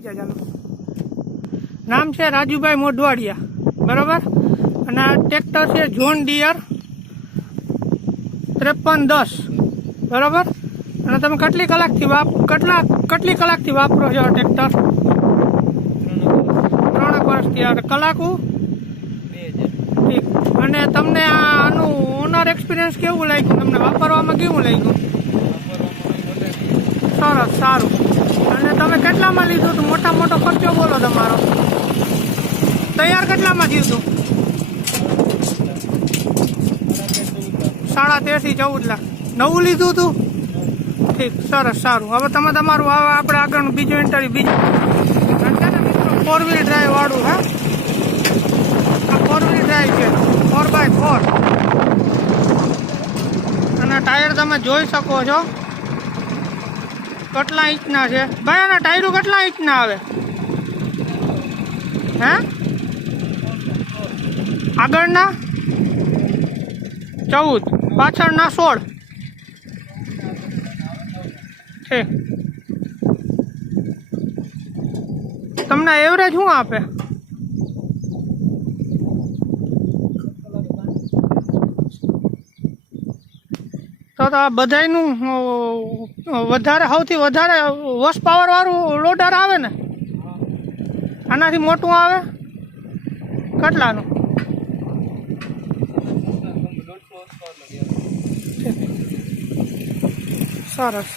બેસી જા ચાલો. નામ છે રાજુભાઈ મોઢવાડિયા, બરાબર. અને આ ટ્રેક્ટર છે જોન ડિયર 5310, બરાબર. અને તમે કેટલી કલાકથી વાપરો છો આ ટ્રેક્ટર? 3 વર્ષથી. આ કલાકો 2000. ઠીક. અને તમને આનું ઓનર એક્સપિરિયન્સ કેવું લાગ્યું? તમને વાપરવામાં કેવું લાગ્યું? સરસ, સારું. અને તમે કેટલામાં લીધું હતું? મોટો ખર્ચો બોલો તમારો. તૈયાર કેટલામાં થયું હતું? 13.5 થી 14 લાખ. નવું લીધું હતું? ઠીક, સરસ, સારું. હવે તમે તમારું આપણે આગળનું બીજું ઇન્ટરવ્યુ ફોર વ્હીલ ડ્રાઈવ વાળું. હા, આ ફોર વ્હીલ ડ્રાઈવ છે 4x4. અને ટાયર તમે જોઈ શકો છો કેટલા ઇંચના છે ભાઈ. આના ટાયરો કેટલા ઇંચના આવે? હે, આગળના 14, પાછળના 16. ઠીક. તમને એવરેજ શું આપે? તો આ બધાયનું સૌથી વધારે હોર્સ પાવર વાળું લોડર આવે ને? આનાથી મોટું આવે? કેટલાનું? સરસ.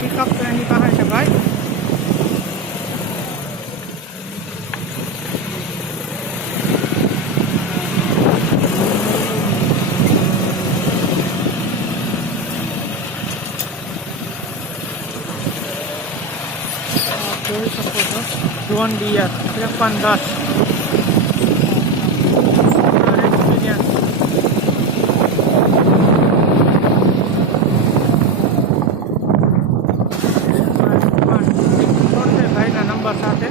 પિકઅપ તો એની પાસે છે ભાઈ. જોઈ શકો છો જોન ડિયર 5310. ભાઈના નંબર સાથે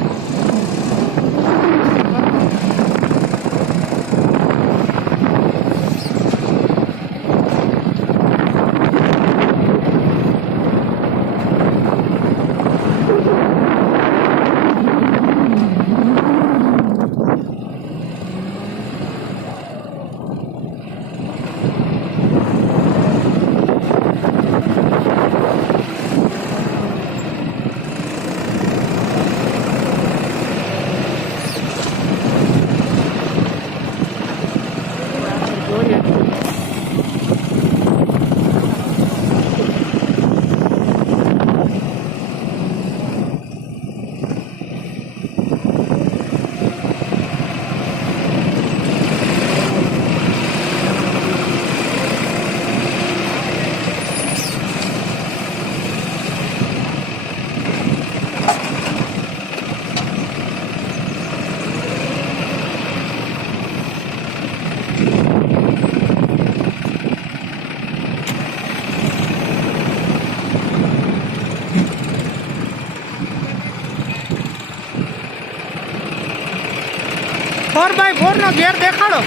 ફોર બાય 4 નો ગેર દેખાડો.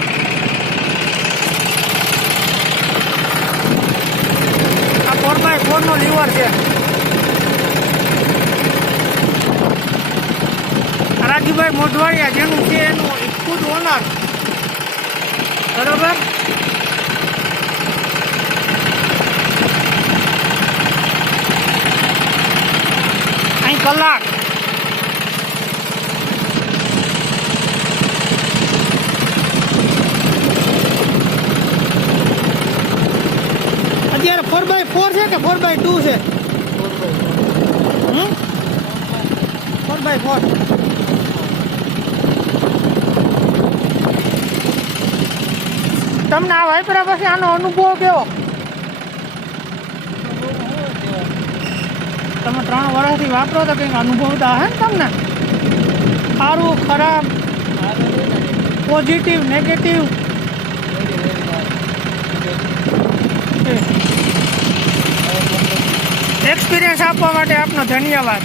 આ 4x4 નો લીવર છે. રાજુભાઈ મોઢવાડિયા જેનું છે એનું ખુદ ઓનર, બરોબર. અહીં કલાક અત્યારે 4x4 છે કે 4x2 છે? 4x4. તમને આ વાપર્યા પછી આનો અનુભવ કેવો? તમે 3 વર્ષથી વાપરો તો કંઈક અનુભવ તો હે ને તમને? સારું, ખરાબ, પોઝિટિવ, નેગેટિવ? એક્સપિરિયન્સ આપવા માટે આપનો ધન્યવાદ.